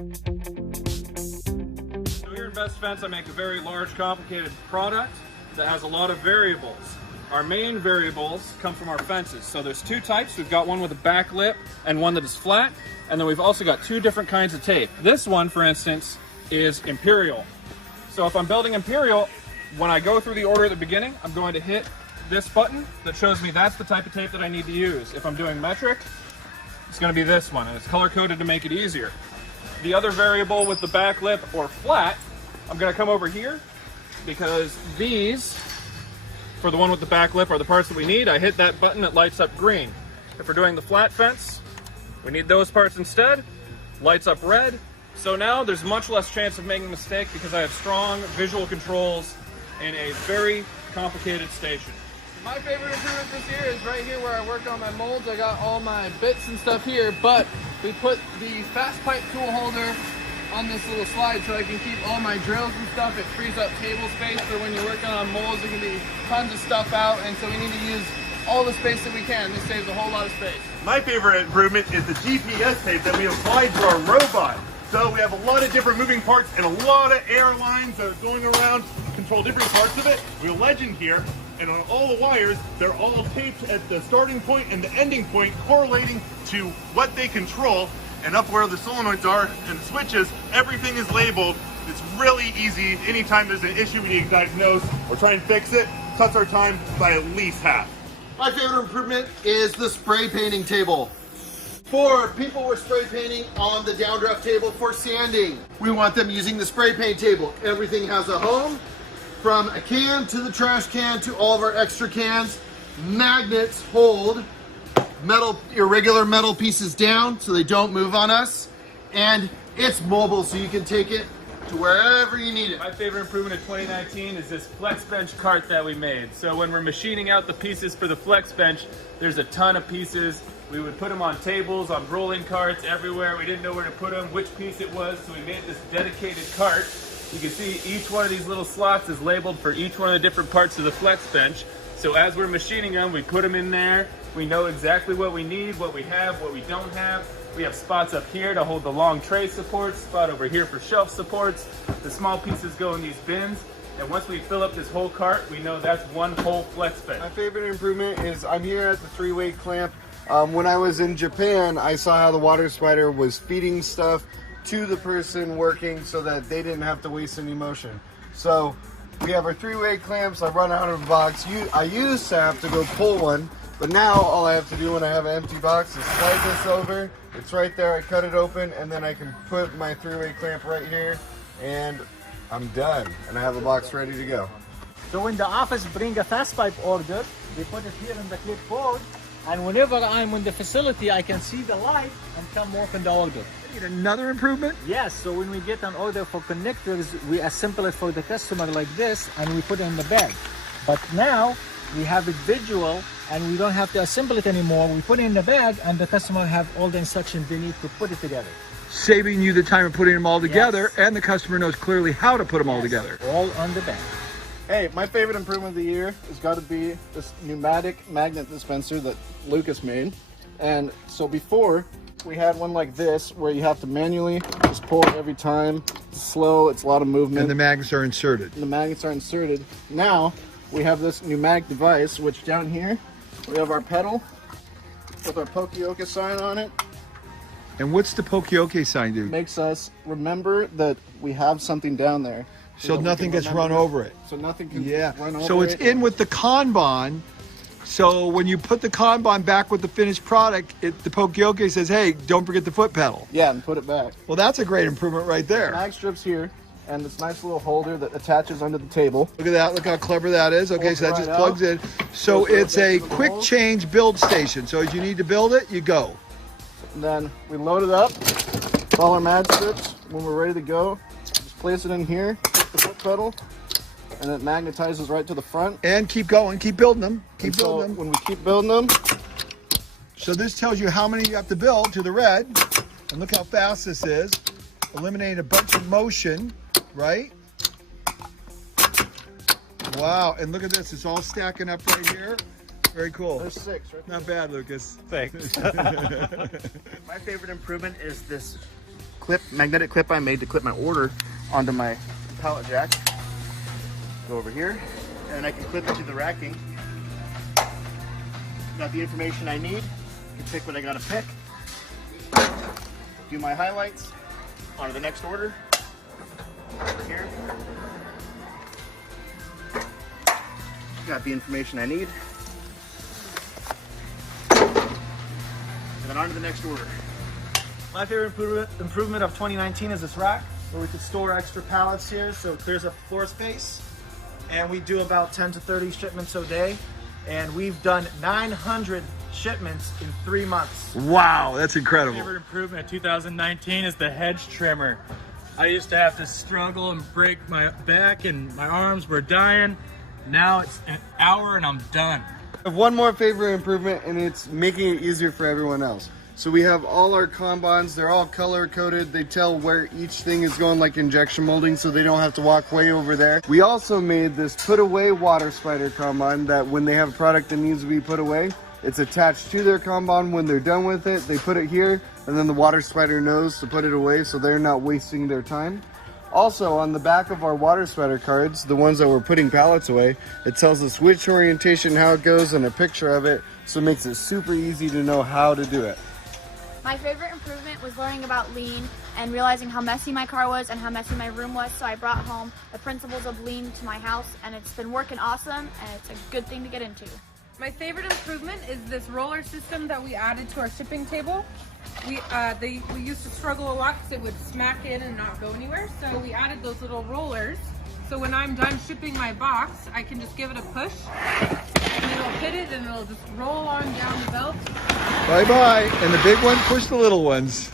So here in Best Fence, I make a very large, complicated product that has a lot of variables. Our main variables come from our fences. So there's two types. We've got one with a back lip and one that is flat. And then we've also got two different kinds of tape. This one, for instance, is Imperial. So if I'm building Imperial, when I go through the order at the beginning, I'm going to hit this button that shows me that's the type of tape that I need to use. If I'm doing metric, it's going to be this one, and it's color-coded to make it easier. The other variable with the back lip or flat, I'm going to come over here because these, for the one with the back lip, are the parts that we need. I hit that button, it lights up green. If we're doing the flat fence, we need those parts instead. Lights up red. So now there's much less chance of making a mistake because I have strong visual controls in a very complicated station. My favorite improvement this year is right here where I work on my molds. I got all my bits and stuff here, but we put the fast pipe tool holder on this little slide so I can keep all my drills and stuff. It frees up table space for when you're working on molds. There can be tons of stuff out, and so we need to use all the space that we can. This saves a whole lot of space. My favorite improvement is the GPS tape that we applied to our robot. So we have a lot of different moving parts and a lot of air lines that are going around to control different parts of it. We have a legend here, and on all the wires, they're all taped at the starting point and the ending point, correlating to what they control. And up where the solenoids are and the switches, everything is labeled. It's really easy. Anytime there's an issue we need to diagnose or try and fix it, cuts our time by at least half. My favorite improvement is the spray painting table. For people who are spray painting on the downdraft table for sanding, we want them using the spray paint table. Everything has a home, from a can to the trash can to all of our extra cans. Magnets hold irregular metal pieces down so they don't move on us. And it's mobile, so you can take it to wherever you need it. My favorite improvement of 2019 is this flex bench cart that we made. So when we're machining out the pieces for the flex bench, there's a ton of pieces. We would put them on tables, on rolling carts, everywhere. We didn't know where to put them, which piece it was, so we made this dedicated cart. You can see each one of these little slots is labeled for each one of the different parts of the flex bench. So as we're machining them, we put them in there. We know exactly what we need, what we have, what we don't have. We have spots up here to hold the long tray supports, spot over here for shelf supports. The small pieces go in these bins. And once we fill up this whole cart, we know that's one whole flex bench. My favorite improvement is I'm here at the three-way clamp. When I was in Japan, I saw how the water spider was feeding stuff to the person working so that they didn't have to waste any motion. So we have our three-way clamps. I run out of a box. I used to have to go pull one, but now all I have to do when I have an empty box is slide this over. It's right there. I cut it open, and then I can put my three-way clamp right here, and I'm done. And I have a box ready to go. So when the office bring a fast pipe order, they put it here in the clipboard, and whenever I'm in the facility, I can see the light and come work on the order. Another improvement? Yes, so when we get an order for connectors, we assemble it for the customer like this, and we put it in the bag. But now, we have it visual, and we don't have to assemble it anymore. We put it in the bag, and the customer have all the instructions they need to put it together. Saving you the time of putting them all together, yes. And the customer knows clearly how to put them all together. All on the bag. Hey, my favorite improvement of the year has got to be this pneumatic magnet dispenser that Lucas made. And so before, we had one like this where you have to manually just pull it every time. It's slow, it's a lot of movement. And the magnets are inserted. The magnets are inserted. Now, we have this pneumatic device, which down here, we have our pedal with our Pokioka sign on it. And what's the Pokioka sign do? Makes us remember that we have something down there. So nothing gets run over it. So nothing can run over it. So it's in with the Kanban. So when you put the Kanban back with the finished product, the Pokioka says, hey, don't forget the foot pedal. Yeah, and put it back. Well, that's a great improvement right there. Mag strips here, and this nice little holder that attaches under the table. Look at that. Look how clever that is. Okay, so that just plugs in. So it's a quick change build station. So as you need to build it, you go. And then we load it up, all our mag strips. When we're ready to go, just place it in here, the foot pedal, and it magnetizes right to the front. And keep going, keep building them, keep building them. When we keep building them. So this tells you how many you have to build to the red. And look how fast this is. Eliminating a bunch of motion, right? Wow, and look at this, it's all stacking up right here. Very cool. There's 6, right? Not bad, Lucas. Thanks. My favorite improvement is this magnetic clip I made to clip my order onto my pallet jack. Go over here, and I can clip it to the racking. Got the information I need. Can pick what I gotta pick. Do my highlights. On to the next order. Over here. Got the information I need. And then on to the next order. My favorite improvement of 2019 is this rack, where we could store extra pallets here, so it clears up floor space. And we do about 10 to 30 shipments a day. And we've done 900 shipments in 3 months. Wow, that's incredible. My favorite improvement of 2019 is the hedge trimmer. I used to have to struggle and break my back and my arms were dying. Now it's an hour and I'm done. I have one more favorite improvement, and it's making it easier for everyone else. So we have all our combines, they're all color coded. They tell where each thing is going, like injection molding, so they don't have to walk way over there. We also made this put away water spider combine that when they have a product that needs to be put away, it's attached to their combine. When they're done with it, they put it here, and then the water spider knows to put it away so they're not wasting their time. Also, on the back of our water spider cards, the ones that we're putting pallets away, it tells us which orientation, how it goes, and a picture of it, so it makes it super easy to know how to do it. My favorite improvement was learning about lean and realizing how messy my car was and how messy my room was, so I brought home the principles of lean to my house, and it's been working awesome, and it's a good thing to get into. My favorite improvement is this roller system that we added to our shipping table. We used to struggle a lot because it would smack in and not go anywhere, so we added those little rollers. So when I'm done shipping my box, I can just give it a push, and it'll hit it, and it'll just roll on down the belt. Bye-bye. And the big one, push the little ones.